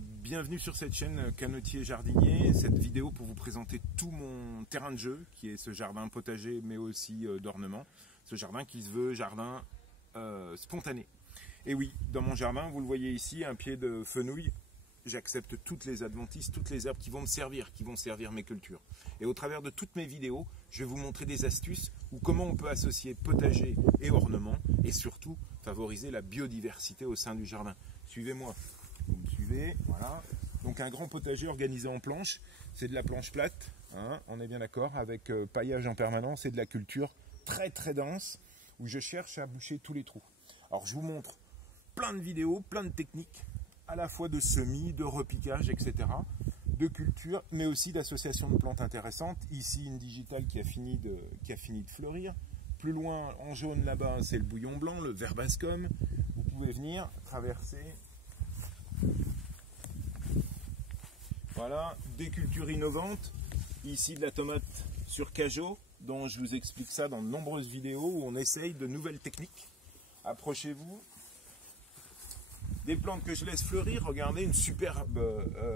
Bienvenue sur cette chaîne Canotier Jardinier, cette vidéo pour vous présenter tout mon terrain de jeu, qui est ce jardin potager, mais aussi d'ornement. Ce jardin qui se veut jardin spontané. Et oui, dans mon jardin, vous le voyez ici, un pied de fenouil, j'accepte toutes les adventices, toutes les herbes qui vont me servir, qui vont servir mes cultures. Et au travers de toutes mes vidéos, je vais vous montrer des astuces ou comment on peut associer potager et ornement, et surtout favoriser la biodiversité au sein du jardin. Suivez-moi. Vous me suivez, voilà. Donc un grand potager organisé en planche, c'est de la planche plate, hein, on est bien d'accord, avec paillage en permanence et de la culture très très dense, où je cherche à boucher tous les trous. Alors je vous montre plein de vidéos, plein de techniques, à la fois de semis, de repiquage, etc., de culture, mais aussi d'association de plantes intéressantes. Ici une digitale qui a fini de fleurir. Plus loin, en jaune là-bas, c'est le bouillon blanc, le verbascum. Vous pouvez venir traverser. Voilà, des cultures innovantes. Ici de la tomate sur cajot, dont je vous explique ça dans de nombreuses vidéos où on essaye de nouvelles techniques. Approchez-vous. Des plantes que je laisse fleurir, regardez, une superbe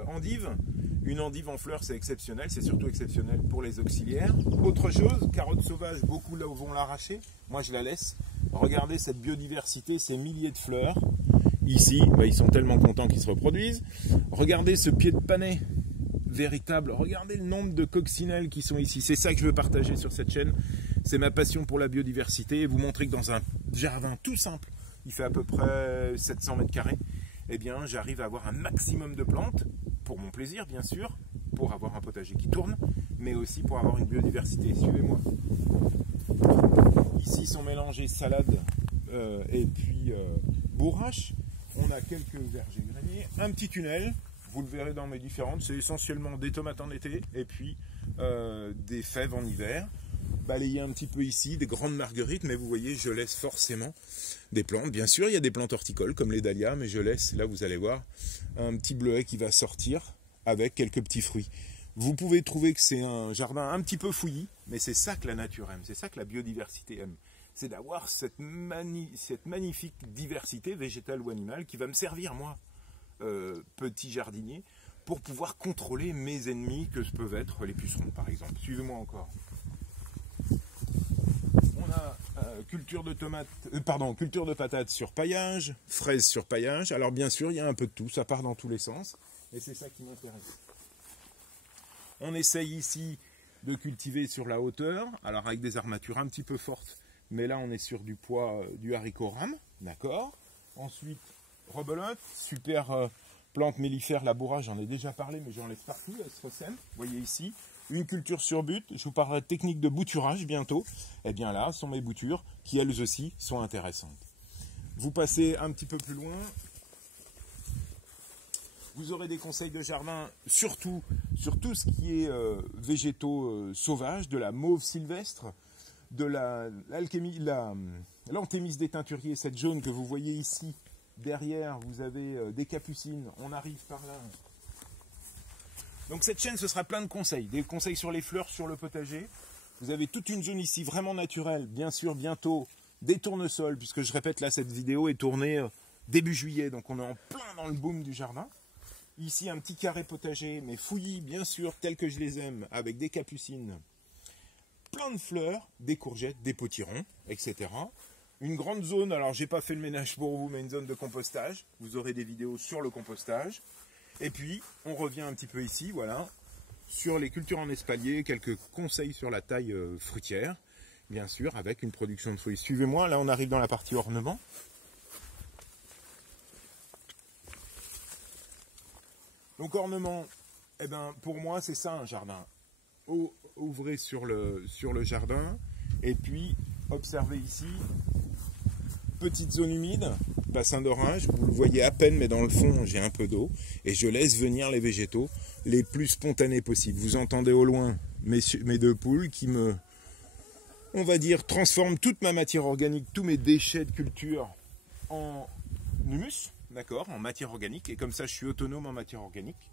endive. Une endive en fleurs, c'est exceptionnel, c'est surtout exceptionnel pour les auxiliaires. Autre chose, carotte sauvage, beaucoup là où vont l'arracher, moi je la laisse. Regardez cette biodiversité, ces milliers de fleurs. Ici, ils sont tellement contents qu'ils se reproduisent. Regardez ce pied de panais véritable, regardez le nombre de coccinelles qui sont ici. C'est ça que je veux partager sur cette chaîne, c'est ma passion pour la biodiversité et vous montrer que dans un jardin tout simple, il fait à peu près 700 mètres carrés, eh bien j'arrive à avoir un maximum de plantes, pour mon plaisir bien sûr, pour avoir un potager qui tourne, mais aussi pour avoir une biodiversité. Suivez-moi. Ici sont mélangés salade et puis bourrache. On a quelques vergers greniers, un petit tunnel, vous le verrez dans mes différentes, c'est essentiellement des tomates en été et puis des fèves en hiver. Balayer un petit peu ici, des grandes marguerites, mais vous voyez, je laisse forcément des plantes. Bien sûr, il y a des plantes horticoles comme les dahlias, mais je laisse, là vous allez voir, un petit bleuet qui va sortir avec quelques petits fruits. Vous pouvez trouver que c'est un jardin un petit peu fouillis, mais c'est ça que la nature aime, c'est ça que la biodiversité aime. C'est d'avoir cette magnifique diversité végétale ou animale qui va me servir, moi, petit jardinier, pour pouvoir contrôler mes ennemis que peuvent être les pucerons, par exemple. Suivez-moi encore. On a culture de patates sur paillage, fraises sur paillage. Alors bien sûr, il y a un peu de tout, ça part dans tous les sens, et c'est ça qui m'intéresse. On essaye ici de cultiver sur la hauteur, alors avec des armatures un petit peu fortes, mais là on est sur du poids du haricot rame, d'accord. Ensuite, rebelote, super plante mellifère, la bourrage, j'en ai déjà parlé, mais j'en laisse partout, elle se ressème, vous voyez ici. Une culture sur but, je vous parlerai de technique de bouturage bientôt. Et bien là sont mes boutures qui elles aussi sont intéressantes. Vous passez un petit peu plus loin, vous aurez des conseils de jardin, surtout sur tout ce qui est végétaux sauvages, de la mauve sylvestre, de l'anthémis des teinturiers, cette jaune que vous voyez ici. Derrière, vous avez des capucines, on arrive par là. Donc cette chaîne, ce sera plein de conseils. Des conseils sur les fleurs, sur le potager. Vous avez toute une zone ici vraiment naturelle. Bien sûr, bientôt, des tournesols, puisque je répète, là, cette vidéo est tournée début juillet. Donc on est en plein dans le boom du jardin. Ici, un petit carré potager, mais fouillis, bien sûr, tel que je les aime, avec des capucines. Plein de fleurs, des courgettes, des potirons, etc. Une grande zone, alors j'ai pas fait le ménage pour vous, mais une zone de compostage. Vous aurez des vidéos sur le compostage. Et puis, on revient un petit peu ici, voilà, sur les cultures en espalier, quelques conseils sur la taille fruitière, bien sûr, avec une production de fruits. Suivez-moi, là on arrive dans la partie ornement. Donc ornement, eh ben, pour moi c'est ça un jardin. Ouvrez sur le jardin, et puis observez ici, petite zone humide, bassin d'orage, vous le voyez à peine, mais dans le fond, j'ai un peu d'eau, et je laisse venir les végétaux les plus spontanés possibles. Vous entendez au loin mes deux poules qui on va dire, transforment toute ma matière organique, tous mes déchets de culture en humus, d'accord, en matière organique, et comme ça, je suis autonome en matière organique.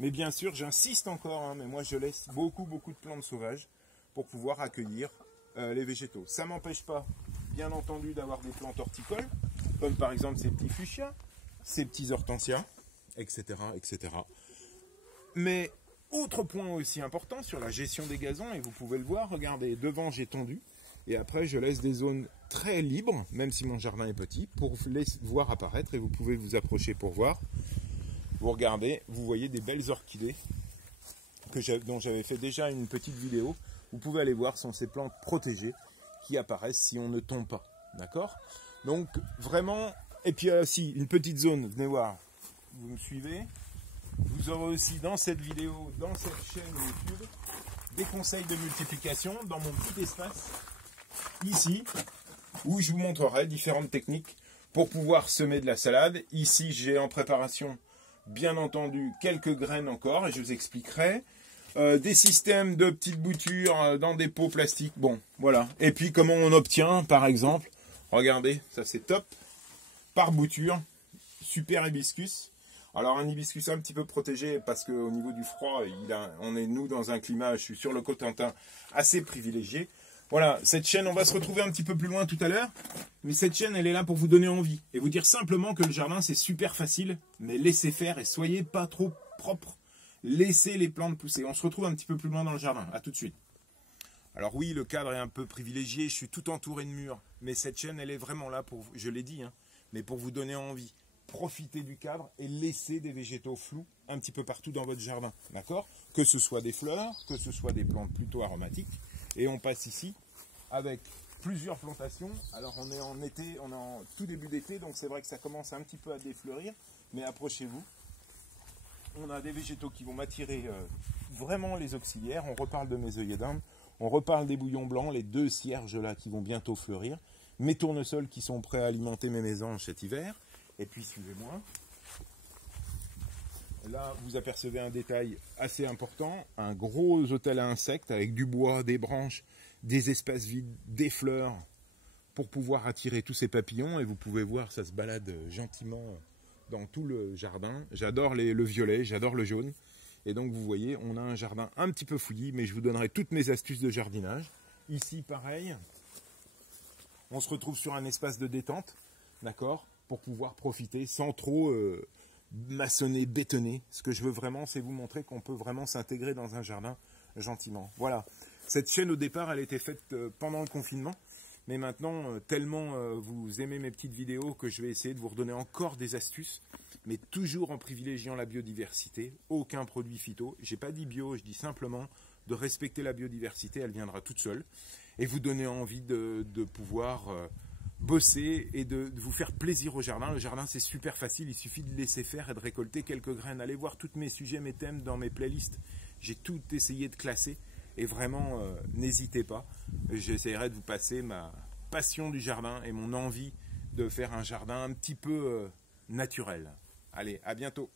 Mais bien sûr, j'insiste encore, mais moi, je laisse beaucoup de plantes sauvages pour pouvoir accueillir les végétaux. Ça ne m'empêche pas, bien entendu, d'avoir des plantes horticoles, comme par exemple ces petits fuchsias, ces petits hortensias, etc., etc. Mais autre point aussi important sur la gestion des gazons, et vous pouvez le voir, regardez, devant j'ai tondu, et après je laisse des zones très libres, même si mon jardin est petit, pour les voir apparaître, et vous pouvez vous approcher pour voir. Vous regardez, vous voyez des belles orchidées dont j'avais fait déjà une petite vidéo. Vous pouvez aller voir, ce sont ces plantes protégées qui apparaissent si on ne tombe pas. D'accord? Donc vraiment, et puis aussi une petite zone, venez voir, vous me suivez. Vous aurez aussi dans cette vidéo, dans cette chaîne YouTube, des conseils de multiplication dans mon petit espace, ici, où je vous montrerai différentes techniques pour pouvoir semer de la salade. Ici, j'ai en préparation, bien entendu, quelques graines encore, et je vous expliquerai. Des systèmes de petites boutures dans des pots plastiques, bon, voilà. Et puis, comment on obtient, par exemple, regardez, ça c'est top, par bouture, super hibiscus. Alors un hibiscus un petit peu protégé parce qu'au niveau du froid, on est nous dans un climat, je suis sur le Cotentin, assez privilégié. Voilà, cette chaîne, on va se retrouver un petit peu plus loin tout à l'heure. Mais cette chaîne, elle est là pour vous donner envie. Et vous dire simplement que le jardin, c'est super facile. Mais laissez faire et soyez pas trop propre. Laissez les plantes pousser. On se retrouve un petit peu plus loin dans le jardin. À tout de suite. Alors oui, le cadre est un peu privilégié. Je suis tout entouré de murs. Mais cette chaîne, elle est vraiment là pour, je l'ai dit, hein, mais pour vous donner envie. Profitez du cadre et laissez des végétaux flous un petit peu partout dans votre jardin, d'accord? Que ce soit des fleurs, que ce soit des plantes plutôt aromatiques. Et on passe ici avec plusieurs plantations. Alors on est en été, on est en tout début d'été, donc c'est vrai que ça commence un petit peu à défleurir, mais approchez-vous. On a des végétaux qui vont m'attirer vraiment les auxiliaires. On reparle de mes œillets d'Inde, on reparle des bouillons blancs, les 2 cierges là qui vont bientôt fleurir, mes tournesols qui sont prêts à alimenter mes mésanges cet hiver. Et puis suivez-moi. Là, vous apercevez un détail assez important, un gros hôtel à insectes avec du bois, des branches, des espaces vides, des fleurs, pour pouvoir attirer tous ces papillons. Et vous pouvez voir, ça se balade gentiment dans tout le jardin. J'adore le violet, j'adore le jaune. Et donc vous voyez, on a un jardin un petit peu fouillis, mais je vous donnerai toutes mes astuces de jardinage. Ici, pareil, on se retrouve sur un espace de détente, d'accord ? Pour pouvoir profiter sans trop maçonner, bétonner. Ce que je veux vraiment, c'est vous montrer qu'on peut vraiment s'intégrer dans un jardin gentiment. Voilà. Cette chaîne, au départ, elle était faite pendant le confinement. Mais maintenant, tellement vous aimez mes petites vidéos que je vais essayer de vous redonner encore des astuces. Mais toujours en privilégiant la biodiversité. Aucun produit phyto. Je n'ai pas dit bio, je dis simplement de respecter la biodiversité. Elle viendra toute seule. Et vous donner envie de pouvoir... bosser et de vous faire plaisir au jardin. Le jardin, c'est super facile, il suffit de laisser faire et de récolter quelques graines. Allez voir tous mes sujets, mes thèmes dans mes playlists. J'ai tout essayé de classer et vraiment, n'hésitez pas. J'essaierai de vous passer ma passion du jardin et mon envie de faire un jardin un petit peu naturel. Allez, à bientôt.